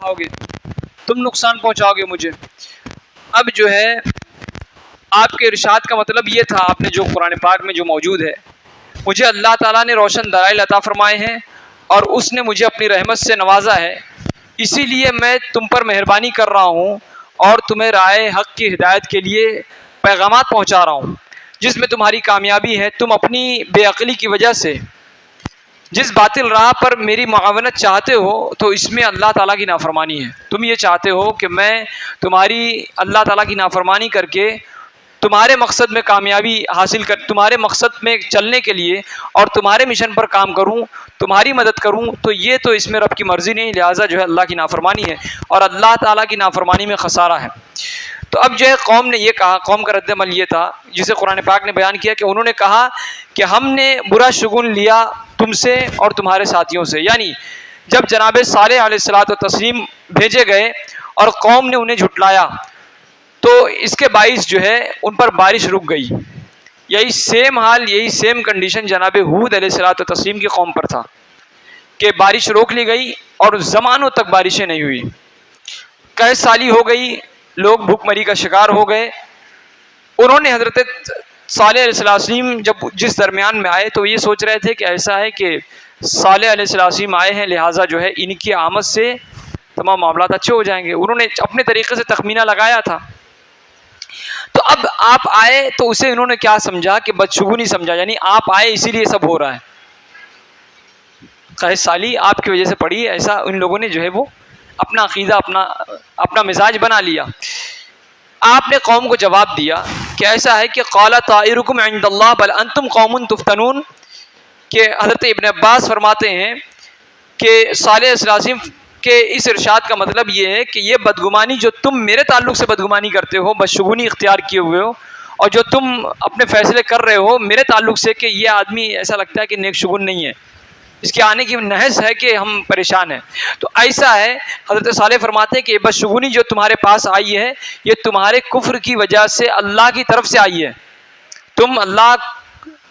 پہنچاؤ گے، تم نقصان پہنچاؤ گے مجھے۔ اب جو ہے آپ کے ارشاد کا مطلب یہ تھا، آپ نے جو قرآن پاک میں جو موجود ہے، مجھے اللہ تعالیٰ نے روشن دلائل عطا فرمائے ہیں اور اس نے مجھے اپنی رحمت سے نوازا ہے، اسی لیے میں تم پر مہربانی کر رہا ہوں اور تمہیں راہ حق کی ہدایت کے لیے پیغامات پہنچا رہا ہوں، جس میں تمہاری کامیابی ہے۔ تم اپنی بے عقلی کی وجہ سے جس باطل راہ پر میری معاونت چاہتے ہو تو اس میں اللہ تعالیٰ کی نافرمانی ہے۔ تم یہ چاہتے ہو کہ میں تمہاری اللہ تعالیٰ کی نافرمانی کر کے تمہارے مقصد میں کامیابی حاصل کر، تمہارے مقصد میں چلنے کے لیے اور تمہارے مشن پر کام کروں، تمہاری مدد کروں، تو یہ تو اس میں رب کی مرضی نہیں، لہٰذا جو ہے اللہ کی نافرمانی ہے اور اللہ تعالیٰ کی نافرمانی میں خسارہ ہے۔ تو اب جو ہے قوم نے یہ کہا، قوم کا رد عمل یہ تھا جسے قرآن پاک نے بیان کیا کہ انہوں نے کہا کہ ہم نے برا شگون لیا تم سے اور تمہارے ساتھیوں سے، یعنی جب جناب صالح علیہ الصلوۃ والتسلیم بھیجے گئے اور قوم نے انہیں جھٹلایا تو اس کے باعث جو ہے ان پر بارش رک گئی۔ یہی سیم حال، یہی سیم کنڈیشن جناب ہود علیہ الصلوۃ والتسلیم کی قوم پر تھا کہ بارش روک لی گئی اور زمانوں تک بارشیں نہیں ہوئی، قحط سالی ہو گئی، لوگ بھوک مری کا شکار ہو گئے۔ انہوں نے حضرت صالح علیہ السلام جب جس درمیان میں آئے تو یہ سوچ رہے تھے کہ ایسا ہے کہ صالح علیہ السلام آئے ہیں، لہٰذا جو ہے ان کی آمد سے تمام معاملات اچھے ہو جائیں گے، انہوں نے اپنے طریقے سے تخمینہ لگایا تھا۔ تو اب آپ آئے تو اسے انہوں نے کیا سمجھا کہ بدشگونی سمجھا، یعنی آپ آئے اسی لیے سب ہو رہا ہے، قحط سالی آپ کی وجہ سے پڑی ہے، ایسا ان لوگوں نے جو ہے وہ اپنا عقیدہ، اپنا مزاج بنا لیا۔ آپ نے قوم کو جواب دیا کہ ایسا ہے کہ قال طائرکم عند اللہ بل انتم قوم تفتنون، کہ حضرت ابن عباس فرماتے ہیں کہ صالح علیہ السلام کے اس ارشاد کا مطلب یہ ہے کہ یہ بدگمانی جو تم میرے تعلق سے بدگمانی کرتے ہو، بدشگونی اختیار کیے ہوئے ہو، اور جو تم اپنے فیصلے کر رہے ہو میرے تعلق سے کہ یہ آدمی ایسا لگتا ہے کہ نیک شگون نہیں ہے، اس کے آنے کی نحس ہے کہ ہم پریشان ہیں، تو ایسا ہے۔ حضرت صالح فرماتے ہیں کہ یہ بدشگونی جو تمہارے پاس آئی ہے یہ تمہارے کفر کی وجہ سے اللہ کی طرف سے آئی ہے، تم اللہ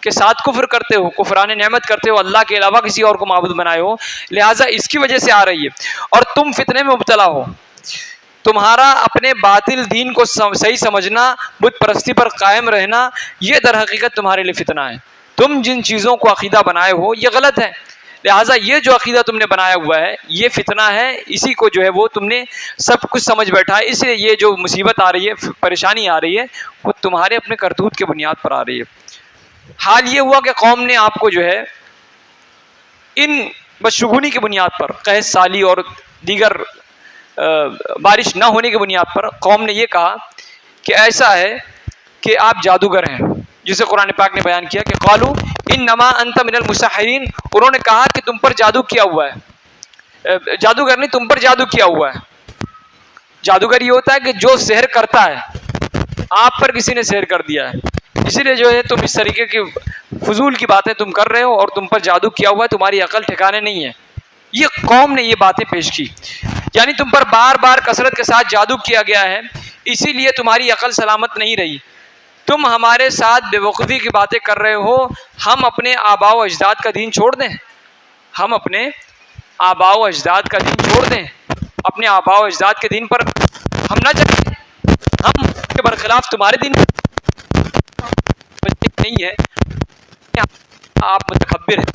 کے ساتھ کفر کرتے ہو، کفران نعمت کرتے ہو، اللہ کے علاوہ کسی اور کو معبود بنائے ہو، لہٰذا اس کی وجہ سے آ رہی ہے، اور تم فتنے میں مبتلا ہو۔ تمہارا اپنے باطل دین کو صحیح سمجھنا، بت پرستی پر قائم رہنا، یہ در حقیقت تمہارے لیے فتنہ ہے۔ تم جن چیزوں کو عقیدہ بنائے ہو یہ غلط ہے، لہٰذا یہ جو عقیدہ تم نے بنایا ہوا ہے یہ فتنہ ہے، اسی کو جو ہے وہ تم نے سب کچھ سمجھ بیٹھا ہے، اس لیے یہ جو مصیبت آ رہی ہے، پریشانی آ رہی ہے، وہ تمہارے اپنے کرتوت کے بنیاد پر آ رہی ہے۔ حال یہ ہوا کہ قوم نے آپ کو جو ہے ان بدشگونی کی بنیاد پر، قحط سالی اور دیگر بارش نہ ہونے کی بنیاد پر قوم نے یہ کہا کہ ایسا ہے کہ آپ جادوگر ہیں، جسے قرآن پاک نے بیان کیا کہ قالوا انما انت من المسحرین، انہوں نے کہا کہ تم پر جادو کیا ہوا ہے، جادوگر نہیں، تم پر جادو کیا ہوا ہے۔ جادوگر یہ ہوتا ہے کہ جو سحر کرتا ہے، آپ پر کسی نے سحر کر دیا ہے، اسی لیے جو ہے تم اس طریقے کی فضول کی باتیں تم کر رہے ہو اور تم پر جادو کیا ہوا ہے، تمہاری عقل ٹھکانے نہیں ہے۔ یہ قوم نے یہ باتیں پیش کی، یعنی تم پر بار بار کثرت کے ساتھ جادو کیا گیا ہے، اسی لیے تمہاری عقل سلامت نہیں رہی، تم ہمارے ساتھ بے وقوفی کی باتیں کر رہے ہو، ہم اپنے آباء و اجداد کا دین چھوڑ دیں، ہم اپنے آباء و اجداد کا دین چھوڑ دیں، اپنے آباء و اجداد کے دین پر ہم نہ چلیں، ہم کے برخلاف تمہارے دین نہیں ہے، آپ متکبر ہیں۔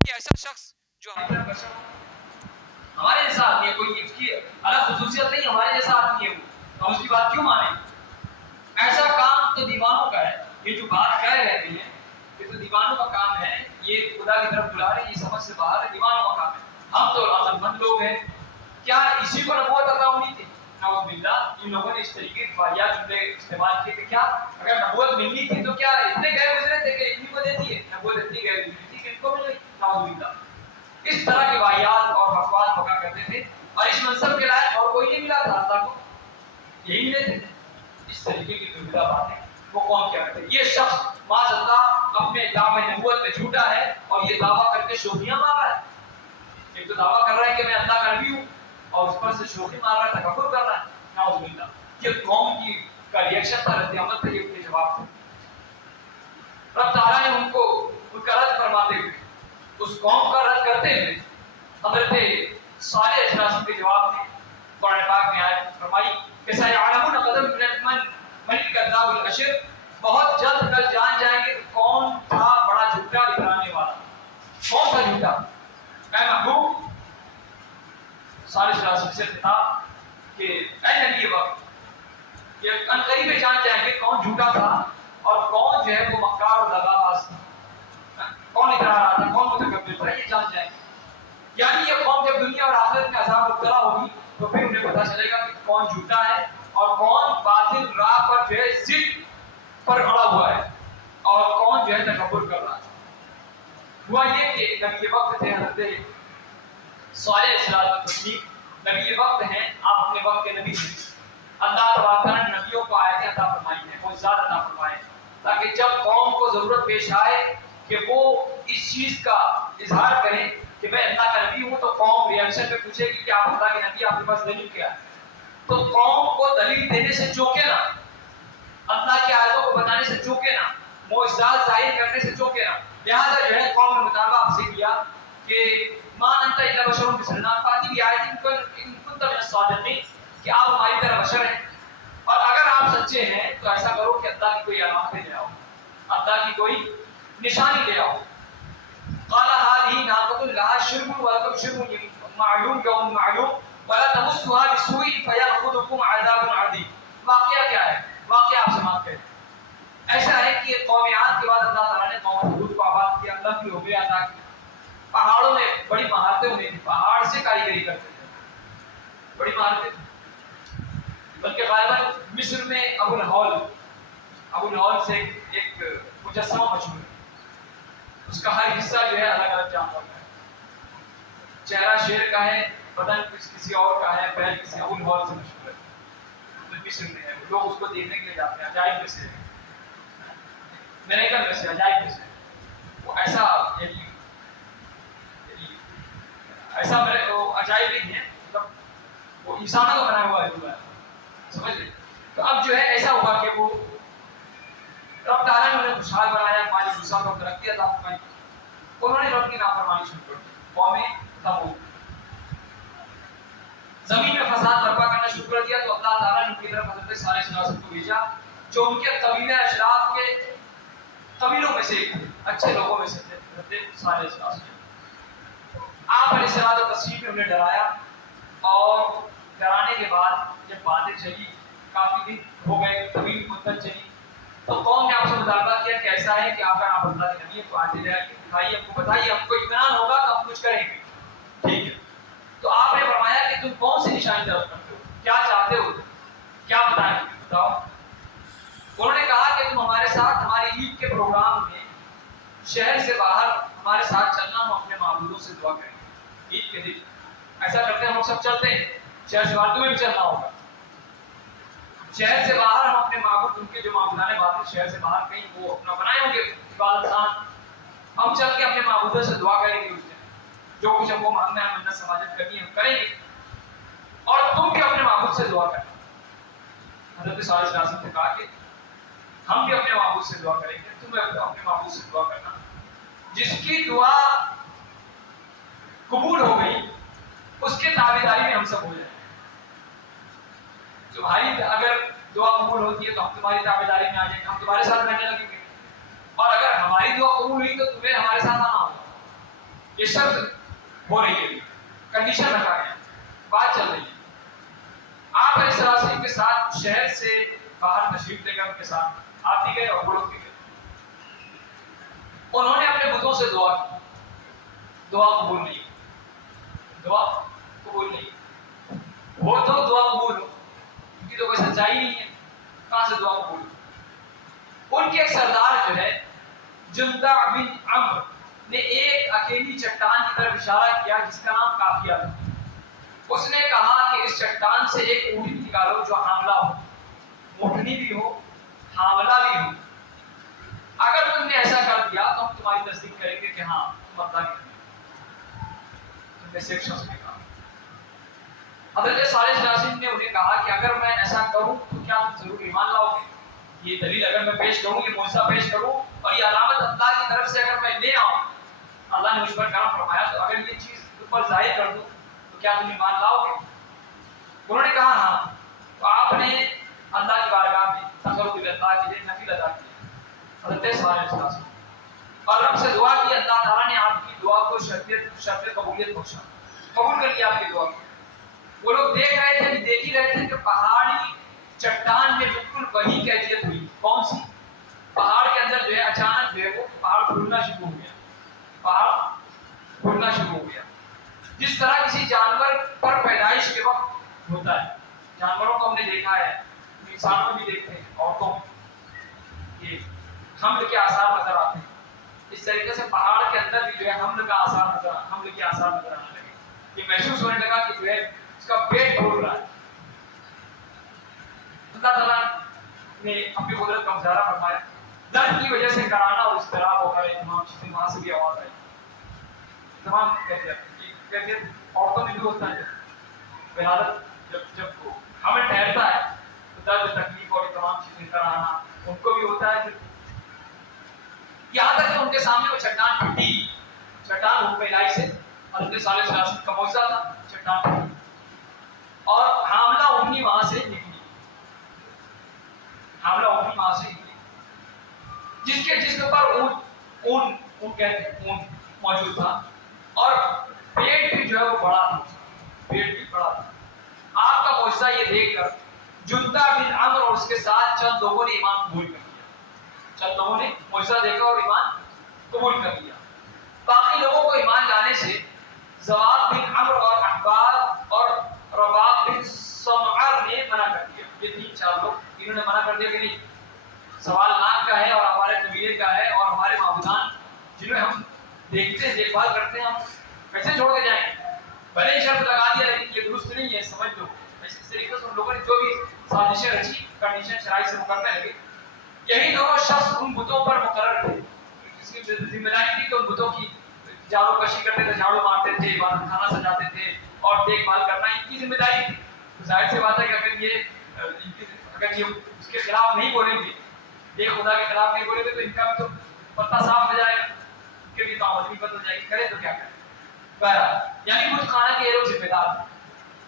ایسا شخص جو ہمارے جیسا آدمی ہے، کوئی اس کی الگ خصوصیت نہیں، ہمارے جیسا آدمی ہے وہ، ہم اس کی بات کیوں مانیں؟ ایسا کام تو دیوانوں کا ہے، یہ جو بات کہہ رہے ہیں یہ تو دیوانوں کا کام ہے، یہ خدا کی طرف بلا رہے ہیں، یہ سمجھ سے باہر ہے، دیوانوں کا کام ہے، ہم تو عقل مند لوگ ہیں۔ کیا اسی کو نبوت عطا ہوئی تھی؟ نعوذ باللہ ان لوگوں نے اس طریقے کے واقعات جملے استعمال کیے کہ کیا اگر نبوت ملنی تھی تو کیا اتنے گئے گزرے تھے کہ انہیں کو دیتی ہے، نبوت اتنی گئے گزری تھی کہ ان کو مل گئی، نعوذ باللہ۔ اس طرح کے واقعات اور بکواس پکا کرتے تھے، اور اس منصب کے لائق اور کوئی نہیں ملا تھا اللہ کو، یہی ملے تھے۔ اس طریقے کی دردہ باتیں وہ کون کیا کرتے؟ یہ شخص معاذ اللہ اپنے دعوے نبوت میں جھوٹا ہے اور یہ دعویٰ کر کے شوخیاں مار رہا ہے۔ ایک تو دعویٰ کر رہا ہے کہ میں اللہ کا نبی ہوں اور اس پر سے شوخی مار رہا ہے، تکبر کر رہا ہے، نعوذ باللہ۔ یہ قوم کی کا ریئیکشن تھا، رد عمل تھا، یہ ان کے جواب تھے۔ رب تعالیٰ نے ان کو ان کا رد فرماتے ہوئے، اس قوم کا رد کرتے ہوئے حضرت صالح علیہ السلام کے جواب میں قرآن پاک میں آیت فرمائی کہ سَيَعْلَمُونَ غَدًا مَنِ الْكَذَّابُ الْأَشِرُ، بہت جلد کل جان جائیں گے کہ کون تھا بڑا جھوٹا دکھانے والا، کون تھا جھوٹا۔ اے محبوب صالح علیہ السلام سے خطاب کہ اے نبی وقت، یہ عنقریب میں جان جائیں گے کون جھوٹا تھا اور کون جو ہے وہ مکار اور دغاباز تھا، کون اترا رہا تھا، کون متکبر تھا، یہ جان جائیں گے۔ یعنی یہ قوم جب دنیا اور آخرت میں عذاب مبتلا ہوگی تو پھر انہیں پتہ چلے گا کہ کون جھوٹا ہے اور کون باطل راہ پر جو ہے ضد پر اڑا ہوا ہے اور کون جو ہے تکبر کر رہا ہے۔ ہوا یہ کہ نبی وقت تھے حضرت صالح علیہ السلام، نبی وقت ہیں، آپ اپنے وقت کے نبی ہیں۔ اللہ تبارک نے نبیوں کو آیتیں عطا فرمائی ہیں، معجزات عطا فرمائے تاکہ جب قوم کو ضرورت پیش آئے کہ وہ اس چیز کا اظہار کریں کہ میں اللہ کا نبی ہوں، تو قوم ریئیکشن میں پوچھے گی کہ آپ اللہ کے نبی، آپ کے پاس دلیل کیا ہے؟ تو قوم کو دلیل دینے سے چوکے نہ، اللہ کی آیتوں کو بتانے سے چوکے نہ، معجزات ظاہر کرنے سے چوکے نہ۔ لہٰذا جو ہے قوم نے مطالبہ آپ سے کیا کہ ما انت الا بشر مثلنا فاتی بآیۃ ان کنت من الصادقین، کہ آپ ہماری طرح بشر ہیں اور اگر آپ سچے ہیں تو ایسا کرو کہ اللہ کی کوئی علامت لے آؤ، اللہ کی کوئی نشانی لے آؤ۔ قال هذه ناقة لها شرب ولكم شرب معلوم يوم معلوم ولا تمسوها بسوء فيأخذكم عذاب عظيم۔ واقعہ کیا ہے؟ واقعہ آپ سماعت کریں۔ ایسا ہے کہ قوم عاد کے بعد اللہ تعالیٰ نے قوم ہود کو آباد کیا، اللہ کی حکم عطا کی۔ پہاڑوں میں بڑی مہارتیں ہوئی تھی، پہاڑ سے کاریگری کرتے تھے، بڑی مہارتیں تھیں۔ بلکہ غالباً مصر میں ابو الہول سے ایک مجسمہ مشہور ہے، اس کا ہر حصہ جو ہے الگ الگ جانور کا ہے، چہرہ شیر کا ہے، بدن کسی اور کا ہے، پیر کسی، ابو الہول سے مشہور ہے، مصر میں ہے، لوگ اس کو دیکھنے کے لیے جاتے ہیں، عجائب میں سے، میریکل میں سے، عجائب میں سے۔ وہ ایسا ایسا میرے وہ عجائب نہیں ہے، مطلب وہ انسانوں کا بنایا ہوا ہے، سمجھ لیں۔ تو اب جو ہے ایسا ہوا کہ وہ رب تعالیٰ نے انہیں خوشحال بنایا، مالی غصہ کو ترقی عطا فرمائی، انہوں نے رب کی نافرمانی شروع کر دی۔ قوم ثمود زمین میں فساد برپا کرنا شروع کر دیا، تو اللہ تعالیٰ نے ان کی طرف حضرت صالح علیہ السلام کو بھیجا، جو ان کے قبیلہ اشراف کے قبیلوں میں سے ایک تھے، اچھے لوگوں میں سے تھے حضرت صالح علیہ السلام۔ آپ علیہ الصلوۃ والتسلیم نے انہیں ڈرایا، اور ڈرانے کے بعد جب باتیں چلی، کافی دن ہو گئے، طویل مدت چلی، تو قوم نے آپ سے مطالبہ کیا کہ ایسا ہے کہ آپ اللہ کے نبی کو آتے رہے، دکھائیے، ہم کو بتائیے، ہم کو اطمینان ہوگا تو ہم کچھ کریں گے، ٹھیک ہے۔ تو آپ نے فرمایا کہ تم کون سی نشانی طلب کرتے ہو، کیا چاہتے ہو، کیا بتائیں گے، بتاؤ۔ انہوں نے کہا کہ تم ہمارے ساتھ ہماری عید کے پروگرام میں شہر سے باہر ہمارے ساتھ چلنا، ہم اپنے معبودوں سے دعا کریں گے عید کے دن، ایسا کرتے ہیں ہم سب چلتے ہیں، شہر سے باہر تمہیں بھی چلنا ہوگا، شہر سے باہر ہم اپنے معبود، ان کے جو معبودان باطل شہر سے باہر کہیں وہ اپنا بنائے ہوں گے عبادت خان، ہم چل کے اپنے معبودوں سے دعا کریں گے، اس دن جو کچھ ہم کو مانگنا ہے، منت سماجت کرنی ہے، ہم کریں گے، اور تم بھی اپنے معبود سے دعا کرنا۔ حضرت صالح علیہ السلام نے کہا کہ ہم بھی اپنے معبود سے دعا کریں گے، تم بھی اپنے معبود سے دعا کرنا، جس کی دعا قبول ہو گئی اس کے تابعداری میں ہم سب ہو جائیں۔ تمہاری اگر دعا قبول ہوتی ہے تو ہم تمہاری تابعداری میں آ جائیں گے، ہم تمہارے ساتھ رہنے لگیں گے، اور اگر ہماری دعا قبول ہوئی تو تمہیں ہمارے ساتھ آنا ہوگا۔ یہ شرط ہو رہی ہے، کنڈیشن رکھا گیا، بات چل رہی ہے۔ آپ علیہ السلام کے ساتھ شہر سے باہر تشریف لے کر ان کے ساتھ آتی گئے اور بڑھتے گئے۔ انہوں نے اپنے بتوں سے دعا کی، دعا قبول نہیں، دعا قبول نہیں، وہ تو دعا قبول ہو کی تو کوئی سچائی نہیں ہے, کہاں سے دعا قبول. ان کے ایک سردار جو ہے جندع بن عمرو نے ایک اکیلی چٹان کی طرف اشارہ کیا جس کا نام قافیہ تھا. اس نے کہا کہ اس چٹان سے ایک اونٹنی نکالو جو حاملہ ہو, اونٹنی بھی ہو حاملہ بھی ہو. اگر تم نے ایسا کر دیا تو ہم تمہاری تصدیق کریں گے کہ ہاں تم اللہ کی تم میں سے ایک شخص نے کہا. حضرت صالح العظیم نے انہیں کہا کہ اگر میں ایسا کروں تو کیا تم ضرور ایمان لاؤ گے؟ یہ دلیل اگر میں پیش کروں, یہ معجزہ پیش کروں اور یہ علامت اللہ کی طرف سے اگر میں لے آؤں, اللہ نے مجھ پر کرم فرمایا, تو اگر یہ چیز تم پر ظاہر کر دوں تو کیا تم ایمان لاؤ گے؟ انہوں نے کہا ہاں. تو آپ نے اللہ کی بارگاہ میں تقرب اللہ کے لیے نفل ادا کیا حضرت صالح العظیم, اور رب سے دعا کی. اللہ تعالیٰ نے آپ کی دعا کو شرط قبولیت بخشا, قبول کر لیا آپ کی دعا کو. وہ لوگ دیکھ رہے تھے, دیکھ ہی رہے تھے کہ پہاڑی چٹان میں بالکل وہی کیفیت ہوئی. کون سی؟ پہاڑ کے اندر جو ہے اچانک جو ہے وہ پہاڑ پھولنا شروع ہو گیا, پہاڑ پھولنا شروع ہو گیا. جس طرح کسی جانور پر پیدائش کے وقت ہوتا ہے, جانوروں کو ہم نے دیکھا ہے, انسانوں کو بھی دیکھتے ہیں, عورتوں یہ حمل کے آثار نظر آتے ہیں. اس طریقے سے پہاڑ کے اندر بھی جو ہے حمل کے آثار نظر آنے لگے. یہ محسوس ہونے لگا کہ جو ہے اس کا پیٹ پھول رہا ہے. اللہ تعالیٰ نے اپنی قدرت کا مظاہرہ فرمایا. درد کی وجہ سے کرانا اور اضطراب ہو گئے, تمام چیزیں وہاں سے بھی آواز آئی. تمام کیفیت عورتوں میں بھی ہوتا ہے. حالت جب حمل ٹھہرتا ہے تو درد تکلیف اور تمام چیزیں کرانا ان کو بھی ہوتا ہے. یہاں تک کہ ان کے سامنے وہ چٹان پھٹی, چٹان ان پہلائی سے حضرت صالح العظیم کا معجزہ تھا, چٹان پھٹی اور حاملہ اونٹنی وہاں سے نکلی. حاملہ اونٹنی وہاں سے نکلی جس کے جسم پر اون موجود تھا اور پیٹ بھی جو ہے وہ بڑا تھا, پیٹ بھی بڑا تھا. آپ کا معجزہ یہ دیکھ کر جندع بن عمرو اور اس کے ساتھ چند لوگوں نے ایمان قبول کر لیا. چند لوگوں نے معجزہ دیکھا اور ایمان قبول کر لیا. باقی لوگوں کو ایمان لانے سے زواد بن عمرو اور احباب اور رباب بن سمعر نے منع کر دیا. یہ تین چار لوگ انہوں نے منع کر دیا کہ نہیں, سوال ناک کا ہے اور ہمارے قبیلے کا ہے اور ہمارے معبودان جنہیں ہم دیکھتے ہیں, دیکھ بھال کرتے ہیں, ہم کیسے چھوڑ کے جائیں گے؟ بھلے ہی شرط لگا دیا لیکن یہ درست نہیں ہے, سمجھ لو. اس طریقے سے ان لوگوں نے جو بھی سازشیں رچی, کنڈیشن شرائط سے وہ کرنے لگے. یہی دونوں شخص ان بتوں پر مقرر تھے. اس کی ذمہ داری تھی کہ ان بتوں کی جھاڑو کشی کرتے تھے, جھاڑو مارتے تھے, عبادت خانہ سجاتے تھے اور دیکھ بھال کرنا ان کی ذمہ داری تھی. ظاہر سی بات ہے کہ اگر یہ اس کے خلاف نہیں بولیں گے, ایک خدا کے خلاف نہیں بولیں گے تو ان کا بھی تو پتہ صاف ہو جائے گا, ان کے بھی تعامل بھی بدل جائے گی. کرے تو کیا کرے؟ بہرحال یعنی بت خانہ کے یہ لوگ ذمہ دار تھے.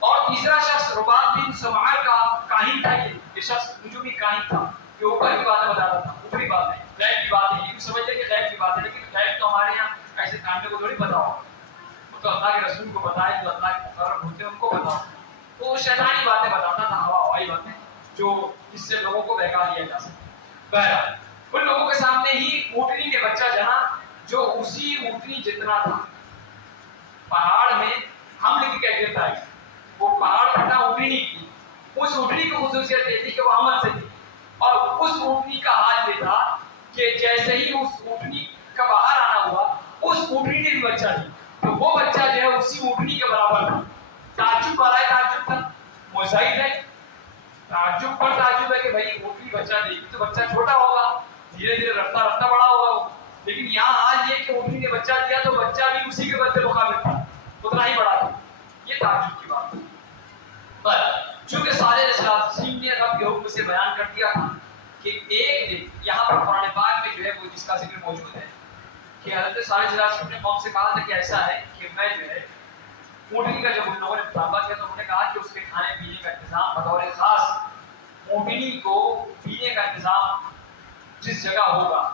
اور تیسرا شخص رباب بن سمعر کا کاہن تھا. یہ شخص نجومی کاہن تھا, کہ اوپر کی باتیں بتاتا تھا, اوپری باتیں, غیب کی باتیں. یہ بھی سمجھتے کہ غیب کی بات ہے, لیکن غیب تو ہمارے یہاں ایسے کانٹے کو تھوڑی پتا ہوگا. وہ تو اللہ کے رسول کو بتائے, جو اللہ کے مقرر ہوتے ہیں ان کو بتاؤ. تو وہ شیطانی باتیں بتاتا تھا, ہوائی باتیں, جو جس سے لوگوں کو بہکا لیا جا سکے. بہرحال ان لوگوں کے سامنے ہی اونٹنی نے بچہ جنا جو اسی اونٹنی جتنا تھا. پہاڑ میں حمل کی کیفیت آئی, وہ پہاڑ پھٹا اونٹنی کی. اس اونٹنی کو خصوصیت یہ تھی کہ وہ حمل سے تھی, اور اس اونٹنی کا حال یہ تھا کہ جیسے ہی اس اونٹنی کا باہر آنا ہوا, اس اونٹنی نے بھی بچہ دی, تو وہ بچہ جو ہے اسی اونٹنی کے برابر تھا. تعجب والا تعجب تھا, مزید ہے تعجب پر تعجب ہے کہ بھائی اونٹنی بچہ دے گی تو بچہ چھوٹا ہوگا, دھیرے دھیرے رفتہ رفتہ بڑا ہوگا وہ. لیکن یہاں حال یہ کہ اونٹنی نے بچہ دیا تو بچہ بھی اسی کے بدلے مقابل تھا, اتنا ہی بڑا تھا. یہ تعجب کی بات ہے. پر چونکہ صالح العظیم نے رب کے حکم سے بیان کر دیا تھا کہ ایک دن, یہاں پر قرآن پاک میں جو ہے وہ جس کا ذکر موجود ہے کہ حضرت صالح العظیم نے قوم سے کہا تھا کہ ایسا ہے کہ میں جو ہے اونٹنی کا جب ان لوگوں نے مطالبہ کیا تو انہوں نے کہا کہ اس کے کھانے پینے کا انتظام بطور خاص اونٹنی کو پینے کا انتظام جس جگہ ہوگا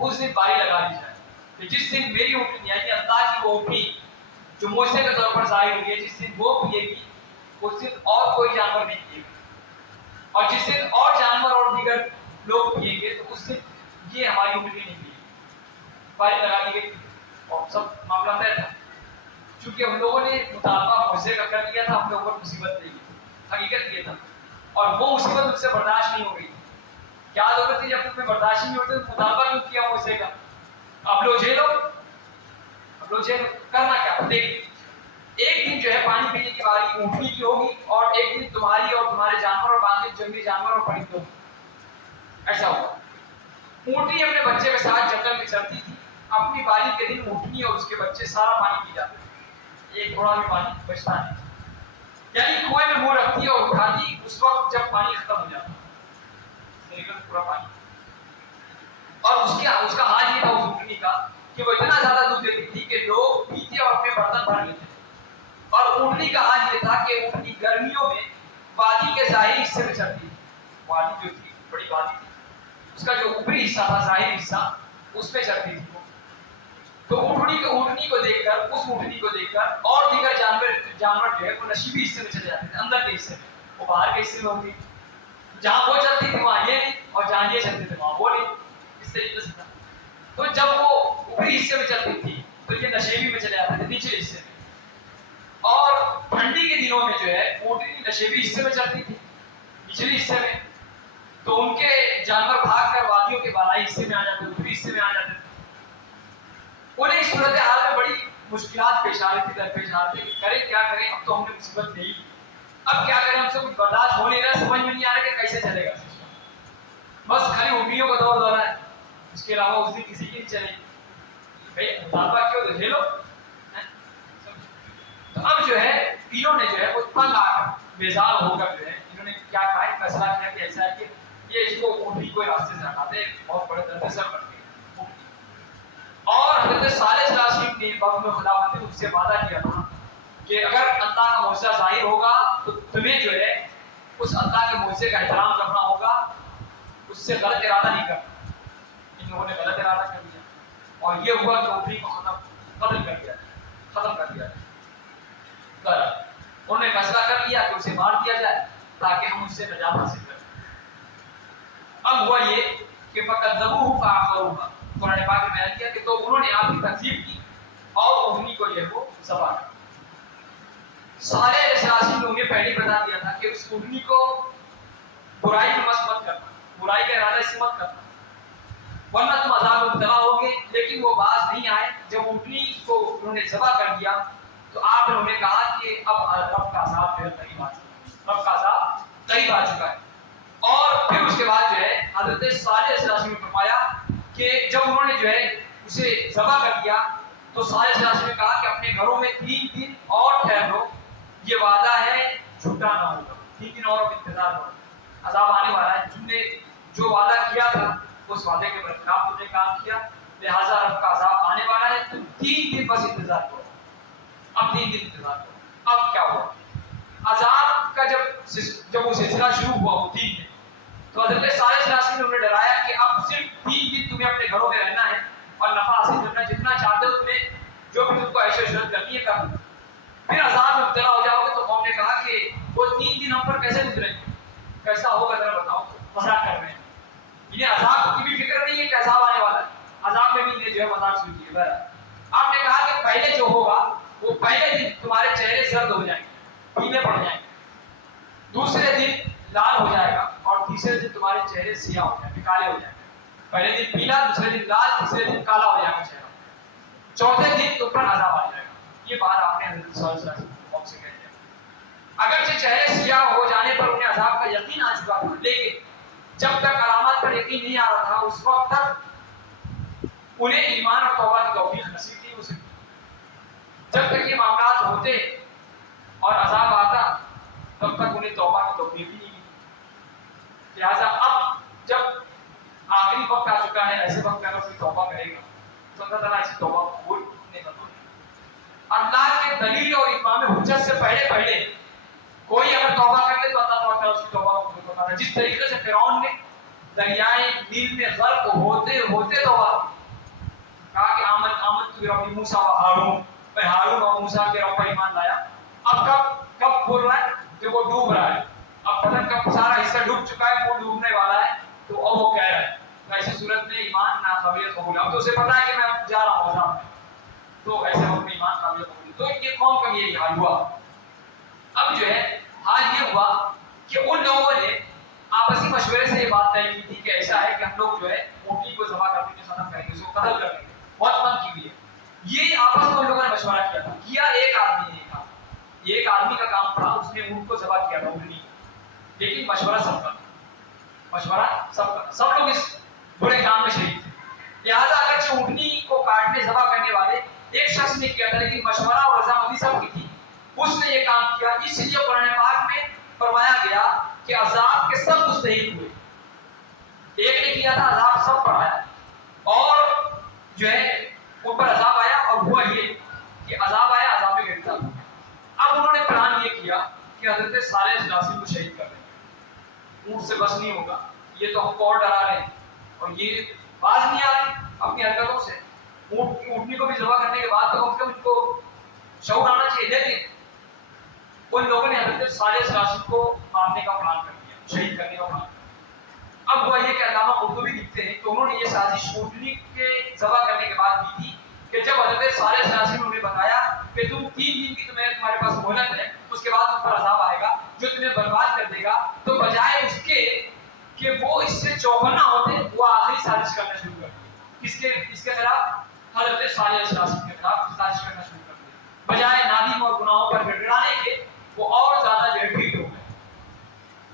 اس دن باری لگا دی جائے کہ جس دن میری اونٹنی یعنی اللہ کی وہ اونٹنی جو معجزے کے طور پر ظاہر ہوئی ہے, جس دن وہ پیے گی اس دن اور کوئی جانور نہیں پیے گا, اور جس دن اور جانور اور دیگر لوگ پییں گے تو اس دن یہ ہماری اونٹنی نہیں پیے گی. باری لگا دی گئی اور سب معاملہ طے تھا. چونکہ ہم لوگوں نے مطالبہ معجزے کا کر لیا تھا, ہم لوگوں پر مصیبت نہیں, حقیقت یہ تھا اور وہ مصیبت ان سے برداشت نہیں ہو گئی. کیا ضرورت تھی جب تمہیں برداشت نہیں ہوتے تو مطالبہ کیوں کیا موسیٰ کا؟ اب لو جھیلو، اب لو جھیلو. کرنا کیا؟ دیکھ ایک دن جو ہے پانی پینے کی باری اونٹنی کی ہوگی اور ایک دن تمہاری اور تمہارے جانور اور باقی جنگلی جانور اور پرندوں. ایسا ہوگا. اونٹنی اپنے بچے کے ساتھ جنگل میں چلتی تھی. اپنی باری کے دن اونٹنی اور اس کے بچے سارا پانی پی جاتے تھے. ایک تھوڑا بھی پانی بچتا نہیں. یعنی کنویں میں منہ رکھتی اور اٹھاتی اس وقت جب پانی ختم ہو جاتا پورا پانی. اور اس کا حال یہ تھا اس اونٹنی کا کہ وہ اتنا زیادہ دودھ دیتی تھی کہ لوگ پیتے اور اپنے برتن بھر لیتے. اور اونٹنی کا حال یہ تھا کہ اونٹنی گرمیوں میں وادی کے ظاہری حصے میں چلتی تھی. وادی جو تھی بڑی وادی تھی، اس کا جو اوپری حصہ تھا ظاہری حصہ اس میں چلتی تھی. تو اونٹنی کو دیکھ کر اس اونٹنی کو دیکھ کر اور دیگر جانور جو ہے وہ نشیبی حصے میں چلے جاتے تھے، اندر کے حصے میں. وہ باہر کے حصے میں ہوگی، جہاں وہ چلتی تھی وہاں یہ نہیں اور جہاں یہ چلتے تھے وہاں وہ نہیں. اس طریقے سے تھا. تو جب وہ اوپری حصے میں چلتی تھی تو یہ نشیبی میں چلے جاتے تھے نیچے حصے میں. اور ٹھنڈی کے دنوں میں جو ہے اونٹنی نشیبی حصے میں چلتی تھی نچلی حصے میں. تو ان کے جانور بھاگ کر وادیوں کے بالائی حصے میں آ جاتے، اوپری حصے میں آ جاتے تھے. انہیں اس صورتحال میں بڑی مشکلات پیش آ رہی تھی، درپیش آ رہی تھی کہ کریں کیا کریں. اب تو ہم نے مصیبت نہیں، اب کیا کریں؟ ہم سے کچھ برداشت ہو نہیں رہا، سمجھ میں نہیں آ رہا کہ کیسے چلے گا سسٹم. بس خالی انگلیوں کا دور دورہ ہے، اس کے علاوہ اس دن کسی کی نہیں چلے گی. بھائی مطالبہ کیوں تو جھیلو. تو اب جو ہے انہوں نے جو ہے وہ تنگ آ کر بیزار ہو کر جو ہے انہوں نے کیا کہا ہے، فیصلہ کیا کہ ایسا ہے کہ یہ اس کو اونٹنی کو راستے سے ہٹاتے ہیں، بہت بڑے درد سر کرتے ہیں. اور حضرت صالح علیہ السلام نے وقت میں خداوند نے اس سے وعدہ کیا تھا کہ اگر اللہ کا معجزہ ظاہر ہوگا تو تمہیں جو ہے اس اللہ کے معجزے کا احترام کرنا ہوگا، اس سے غلط ارادہ نہیں کرنا. ان لوگوں نے غلط ارادہ کر دیا اور یہ ہوا کہ اونٹنی کو ختم کر دیا. انہوں نے فیصلہ کر لیا کہ اسے مار دیا جائے تاکہ ہم اس سے نجات حاصل کریں. اب ہوا یہ کہ فَكَذَّبُوهُ فَعَقَرُوهَا، قرآن پاک میں بیان کیا کہ تو انہوں نے آپ کی تکذیب کی اور اونٹنی کو جو ہے وہ ذبح کر. صالح علیہ السلام نے انہیں پہلے بتا دیا تھا کہ اس اونٹنی کو برائی میں مت کرنا، برائی کے ارادے سے مت کرنا ورنہ تم عذاب میں مبتلا ہوگے. لیکن وہ باز نہیں آئے. جب اونٹنی کو انہوں نے ذبح کر دیا تو آپ نے انہیں کہا کہ اب رب کا عذاب قریب آ چکا ہے، رب کا عذاب قریب آ چکا ہے. اور پھر اس کے بعد جو ہے حضرت صالح علیہ السلام نے فرمایا کہ جب انہوں نے جو ہے اسے ذبح کر دیا تو صالح علیہ السلام نے کہا کہ اپنے گھروں میں 3 دن اور ٹھہر لو، یہ وعدہ ہے جھوٹا نہ ہوگا. 3 دن اور انتظار کرو، عذاب آنے والا ہے. تم نے جو وعدہ کیا تھا اس وعدے کے برخلاف تم نے کام کیا، لہٰذا رب کا عذاب آنے والا ہے. تم 3 دن بس انتظار کرو. اب 3 دن انتظار کرو. اب کیا ہوا؟ عذاب کا جب وہ سلسلہ شروع ہوا وہ 3 دن، تو حضرت صالح علیہ السلام نے انہیں ڈرایا کہ اب صرف 3 دن تمہیں اپنے گھروں میں رہنا ہے اور نفع حاصل کرنا، جتنا چاہتے ہو تمہیں جو بھی تم کو عیش و عشرت کرنی ہے کر. پھر عذاب میں مبتلا ہو جاؤ گے. تو قوم نے کہا کہ وہ 3 دن ہم پر کیسے گزریں گے، کیسا ہوگا ذرا بتاؤ. مذاق کر رہے ہیں، انہیں عذاب کی بھی فکر نہیں ہے کہ عذاب آنے والا ہے. عذاب میں بھی انہیں جو ہے مذاق شروع کیے. آپ نے کہا کہ پہلے جو ہوگا وہ پہلے دن تمہارے چہرے زرد ہو جائیں گے، پیلے پڑ جائیں گے. دوسرے دن لال ہو جائے گا اور تیسرے دن تمہارے چہرے سیاہ ہو جائیں گے، کالے ہو جائیں گے. پہلے دن پیلا، دوسرے دن لال، تیسرے دن کالا ہو جائے گا چہرہ. چوتھے دن تم پر عذاب آ جائے گا. یہ بات آپ نے حضرت صلی اللہ علیہ وسلم سے کہہ دیا. اگرچہ چہرے سیاہ ہو جانے پر انہیں عذاب کا یقین آ چکا تھا، لیکن جب تک علامات پر یقین نہیں آ رہا تھا اس وقت تک انہیں ایمان اور توبہ کی توفیق نصیب نہیں ہو سکتی. جب تک یہ معاملات ہوتے اور عذاب آتا تب تک انہیں توبہ کی توفیق ہی نہیں ملی. لہٰذا اب جب آخری وقت آ چکا ہے، ایسے وقت میں اگر کوئی توبہ کرے گا تو اللہ تعالیٰ ایسی توبہ قبول نہیں کرتا. اللہ کے دلیل اور اتمام حجت سے پہلے کوئی اگر توبہ کر لے تو اللہ تعالیٰ اس کی توبہ قبول کرتا ہے. جس طریقے سے فرعون نے دریائے نیل میں غرق ہوتے ہوتے توبہ کہا کہ آمنت برب موسیٰ و ہارون، میں ہارون اور موسیٰ کے رب پر ایمان لایا. اب کب بول رہا ہے کہ وہ ڈوب رہا ہے. اب پتہ کب سارا حصہ ڈوب چکا ہے، وہ ڈوبنے والا ہے. تو اب وہ کہہ رہا ہے ایسی صورت میں ایمان ناقابل قبول. اب تو اسے پتا ہے کہ میں جا رہا ہوں عذاب میں، تو ایسے وقت میں ایمان قابل قبول. تو یہ قوم کا یہی حال ہوا. اب جو ہے حال یہ ہوا کہ ان لوگوں نے آپسی مشورے سے یہ بات طے کی تھی کہ ایسا ہے کہ ہم لوگ جو ہے اونٹنی کو ذبح کرنے کے ختم کریں گے، اس کو قتل کر دیں گے، بہت من کی ہوئی ہے. یہ آپس میں ان لوگوں نے مشورہ کیا تھا. کیا ایک آدمی نے کہا، ایک آدمی کا کام تھا، اس نے اونٹ کو ذبح کیا تھا، اونٹنی. لیکن مشورہ سب کا، مشورہ سب کا، سب لوگ اس برے کام میں شریک تھے. لہٰذا اگرچہ اونٹنی کو کاٹنے ذبح کرنے والے ایک شخص نے کیا تھا، لیکن مشورہ اور رضامندی سب کی تھی. اس نے یہ کام کیا. اس لیے قرآن پاک میں فرمایا گیا کہ عذاب کے سب مستحق ہوئے. ایک نے کیا تھا، عذاب سب پر آیا، اور جو ہے ان پر عذاب آیا. اور ہوا یہ کہ عذاب آیا، عذاب میں گرفتار ہوا. اب انہوں نے پلان یہ کیا کہ حضرت صالح اسلام کو شہید کر دیں گے، اونٹ سے بس نہیں ہوگا. یہ تو ہم کو اور ڈرا رہے ہیں اور یہ باز نہیں آ رہے اپنی حرکتوں سے. اونٹنی کو بھی ذبح کرنے کے بعد تو کم سے کم ان کو شعور آنا چاہیے. لیکن ان لوگوں نے حضرت صالح اسلام کو مارنے کا پلان کر دیا، شہید کرنے کا پلان کر دیا. اب ہوا یہ کہ علامہ قرطبی لکھتے ہیں کہ انہوں نے یہ سازش اونٹنی کے ذبح کرنے کے بعد کی تھی کہ جب حضرت صالح اسلام نے انہیں بتایا کہ تم 3 دن کی تمہارے پاس مہلت ہے، اس کے بعد تم پر عذاب آئے گا جو تمہیں برباد کر دے گا، تو بجائے اس کے کہ وہ اس سے چوکنا ہوتے، وہ آخری سازش کرنا شروع کر دی. اس کے خلاف حضرت صالح اسلام کے خلاف سازش کرنا شروع کر دی. بجائے نادم اور گناہوں پر گڑگڑانے کے وہ اور زیادہ جو ہے ڈھیٹ ہو گئے،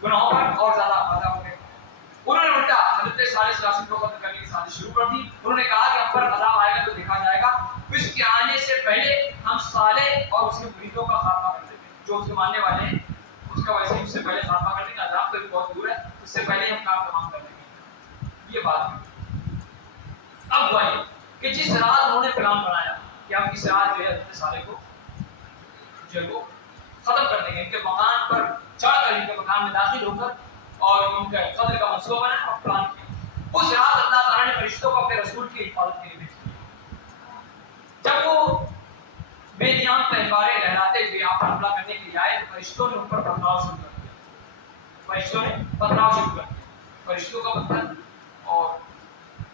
گناہوں پر اور زیادہ آبادہ ہو گئے. انہوں نے الٹا حضرت صالح اسلام کو قتل کرنے کی سازش شروع کر دی. انہوں نے کہا کہ ہم پر عذاب آئے گا تو دیکھا جائے گا، اس کے آنے سے پہلے ہم صالح اور اس کے مریدوں کا خاتمہ کر دیں گے. جو اس کے ماننے والے ہیں اس کا ویسے ہی اس سے پہلے خاتمہ کر دیں گے. عذاب تو بھی بہت دور ہے، اس سے پہلے ہم کام تمام کر دیں گے. یہ بات ہے. اب ہوا یہ کہ جس رات انہوں نے پلان بنایا کہ ہم اس رات جو ہے حضرت صالح کو جو ہے وہ ختم کر دیں گے، ان کے مکان پر چڑھ کر، ان کے مکان میں داخل ہو کر، اور ان کا قتل کا منصوبہ بنا اور پلان کیا. اس رات اللہ تعالیٰ نے فرشتوں کو اپنے رسول کی حفاظت کے لیے بھیج دیا. جب وہ بے نیام تلواریں لہراتے ہوئے آپ پر حملہ کرنے کے لیے آئے تو فرشتوں نے ان پر پتھراؤ شروع کر دیا. فرشتوں نے پتھراؤ شروع کر دیا. فرشتوں کا پتھر اور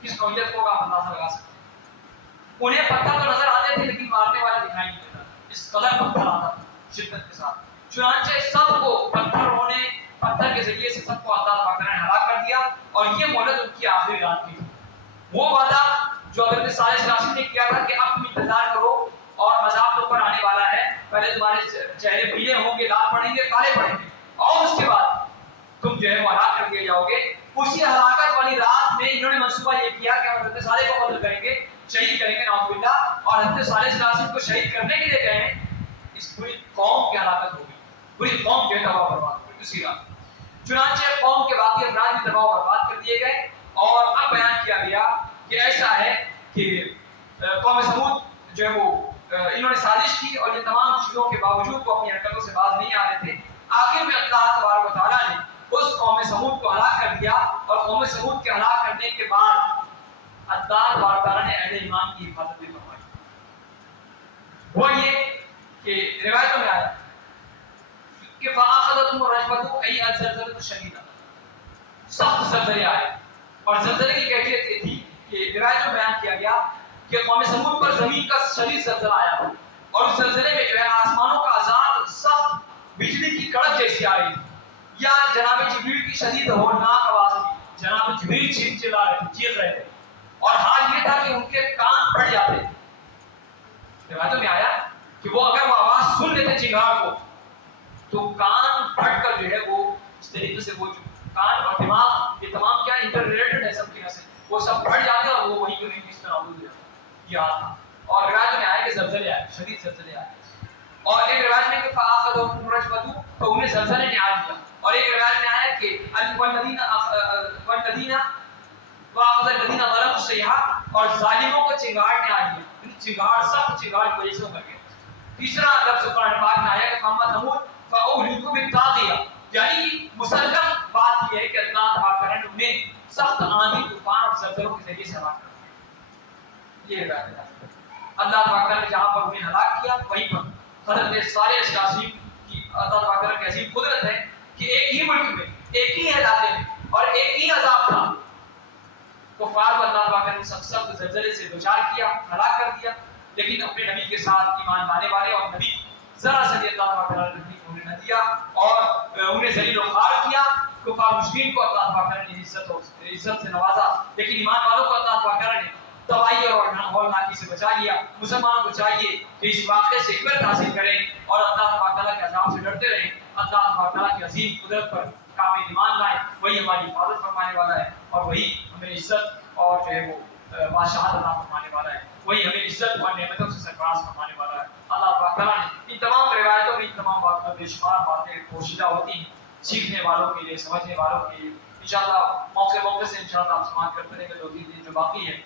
کس نوعیت کو آپ اندازہ لگا سکتے ہیں. انہیں پتھر تو نظر آتے تھے لیکن مارنے والے دکھائی نہیں دیتا. اس قدر پتھر آتا تھا شدت کے ساتھ. چنانچہ سب کو پتھر کے ذریعے سے سب کو اللہ پاک نے ہلاک کر دیا. اور یہ مہلت ان کی آخری رات کی تھی. وہ وعدہ جو حضرت صالح اسلام نے کیا تھا کہ اب تم انتظار کرو اور عذاب تم پر آنے والا ہے، پہلے تمہارے چہرے پیلے ہوں گے، لال پڑیں گے، کالے پڑیں گے، اور اس کے بعد تم جو ہے وہ ہلاک کر دیے جاؤ گے. اسی ہلاکت والی رات میں انہوں نے منصوبہ یہ کیا کہ ہم حضرت صالح کو قتل کریں گے، شہید کریں گے، نعوذ باللہ. اور حضرت صالح اسلام کو شہید کرنے کے لیے گئے ہیں. اس پوری قوم کی ہلاکت ہو گئی، پوری قوم جو ہے تباہ برباد ہو گئی اسی رات. چنانچہ قوم کے باقی افراد بھی تباہ و برباد کر دیے گئے. اور اب بیان کیا گیا کہ ایسا ہے کہ قوم سمود جو ہے وہ انہوں نے سازش کی اور یہ تمام چیزوں کے باوجود وہ اپنی حرکتوں سے باز نہیں آ رہے تھے. آخر میں اللہ تبارک و تعالیٰ نے اس قوم سمود کو ہلاک کر دیا. اور قوم سمود کے ہلاک کرنے کے بعد اللہ تبارک و تعالیٰ نے اہل ایمان کی حفاظت بھی فرمائی. وہ یہ کہ روایتوں میں آیا کہ فَأَخَذَتْهُمُ الرَّجْفَةُ أَيْ الزَّلْزَلَةُ الشَّدِيدَةُ. سخت زلزلے آئے. اور زلزلے کی کیفیت یہ تھی کہ روایتوں میں بیان کیا گیا کہ قوم سمود پر زمین کا شدید زلزلہ آیا تھا. اور اس زلزلے میں جو ہے آسمانوں کا عذاب سخت بجلی کی کڑک جیسی آ رہی تھی، یا جناب جبریل کی شدید ہولناک آواز تھی. جناب جبریل چلا رہے تھے، چیخ رہے تھے. اور حال یہ تھا کہ ان کے کان پھٹ جاتے. روایتوں میں آیا کہ وہ اگر وہ آواز سن لیتے چنگاڑ کو تو کان پھٹ کر جو ہے وہ اس طریقے سے وہ کان اور دماغ یہ تمام کیا انٹر ریلیٹڈ ہے سب کی نسیں، وہ سب پھٹ جاتے اور وہ وہیں کی اس طرح ہو جاتا. یہ حال تھا. اور روایت میں آیا کہ زلزلے آئے، شدید زلزلے آئے. اور ایک روایت میں کہ فَأَخَذَهُمُ الرَّجْفَةُ تو انہیں زلزلے نے آ دیا. اور ایک روایت میں آیا کہ وَالَّذِينَ وَأَخَذَ الَّذِينَ ظَلَمُوا الصَّيْحَةُ اور ظالموں کو چنگاڑ نے آ دیا. چنگاڑ سخت چنگاڑ کی وجہ سے کر گیا. تیسرا لفظ قرآن پاک میں آیا کہ فَأَمَّا ثَمُودُ فَأُهْلِكُوا بِالطَّاغِيَةِ. یعنی مسلم بات یہ ہے کہ اللہ تعالیٰ نے انہیں سخت آندھی طوفان اور زلزلوں کے ذریعے سے ہلاک کر دیا. یہ روایت ہے. اللہ تعالیٰ نے جہاں پر انہیں ہلاک کیا وہیں پر حضرت صالح اسلام کی اللہ تعالیٰ کی عظیم قدرت ہے کہ ایک ہی ملک میں، ایک ہی علاقے میں اور ایک ہی عذاب تھا. کفار کو اللہ تعالیٰ نے سخت زلزلے سے دوچار کیا، ہلاک کر دیا. لیکن اپنے نبی کے ساتھ ایمان لانے والے اور نبی ذرا سے بھی اللہ تعالیٰ نے تکلیف ہونے نہ دیا اور انہیں ذلیل و خوار کیا. کفار مشرکین کو اللہ تعالیٰ نے عزت سے نوازا، لیکن ایمان والوں کو اللہ تعالیٰ نے تباہی اور ہولناکی سے بچا لیا. مسلمانوں کو چاہیے کہ اس واقعے سے عبرت حاصل کریں اور اللہ تعالیٰ کے عذاب سے ڈرتے رہیں. اللہ تعالیٰ کی عظیم قدرت پر کامل ایمان لائیں. وہی ہماری حفاظت فرمانے والا ہے اور وہی ہمیں عزت اور جو ہے وہ بادشاہت عطا فرمانے والا ہے. وہی ہمیں عزت اور نعمتوں سے سرفراز فرمانے والا ہے. اللہ تعالیٰ نے ان تمام روایتوں میں ان تمام باتوں بے شمار باتیں پوشیدہ ہوتی ہیں سیکھنے والوں کے لیے، سمجھنے والوں کے لیے. انشاءاللہ موقع سے انشاءاللہ آپ سماعت کرتے رہیں گے. 2-3 دن جو باقی ہے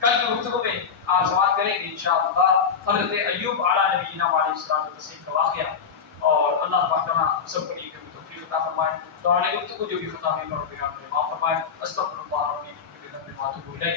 کل کی گفتگو میں آپ سماعت کریں گے انشاءاللہ حضرت ایوب علیہ نبینا علیہ السلام کا واقعہ. اور اللہ تعالیٰ سب کو نیک توفیق عطا فرمائے. تو آنے گفتگو جو بھی خطا ہوئی پروگرام میں معاف فرمائے. استغفر اللہ ربی من واتوب الیہ.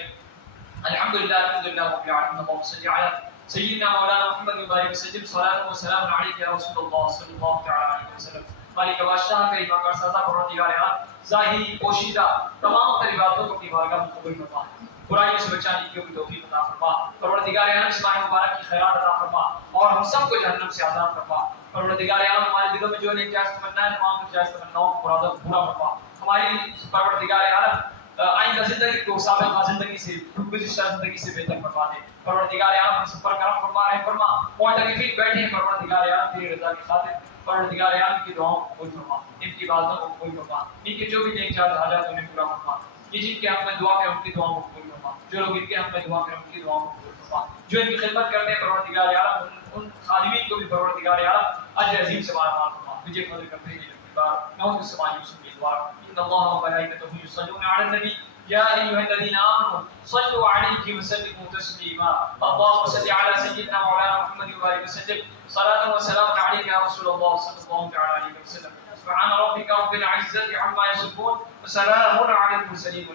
الحمدللہ رب العالمین. اللهم صل علی سیدنا مولانا محمد وبارک وسلم. صلاۃ و سلام علیک یا رسول اللہ صلی اللہ تعالی علیہ وسلم. مالک بادشاہ کریم کا سزا پروردگار عالم ظاہری پوشیدہ تمام تقریباتوں کو اپنی بارگاہ میں قبول فرما. برائیوں سے بچانے کی توفیق عطا فرما. پروردگار عالم اس ماہ مبارک کی خیرات عطا فرما اور ہم سب کو جہنم سے آزاد فرما. پروردگار عالم ہمارے دلوں میں جو نیک جائز تمنا ہے تمام جائز تمناؤں کو پورا فرما. ہماری پروردگار عالم آئندہ زندگی کو سابقہ زندگی سے گزشتہ زندگی سے بہتر فرما دے. پروردگار عالم ہم سب پر کرم فرما رہے فرما. معتکفین بیٹھے ہیں پروردگار عالم تیری رضا کی خاطر. پروردگار عالم کی دعاؤں کو قبول فرما. ان کی عبادتوں کو قبول فرما. ان کے جو بھی نیک جائز حاجات انہیں پورا فرما. یہ جن کے حق میں دعا کریں ان کی دعاؤں کو قبول فرما. جو لوگ ان کے حق میں دعا کریں ان کی دعاؤں کو قبول فرما. جو ان کی خدمت کرتے ہیں پروردگار عالم ان خادمین کو بھی پروردگار عالم اجر عظیم سے مال فرما. مجھے فضل کرتے ہیں نعوذ بالسماء يوسف بالدعاء ان الله وملائكته يصلون على النبي يا ايها الذين امنوا صلوا عليه وسلموا تسليما. اللهم صل على سيدنا مولانا محمد وبارك وسلم. صلاة وسلام عليك يا رسول الله صلى الله تعالى عليه وسلم. سبحان ربك رب العزة عما يصفون وسلام على المرسلين.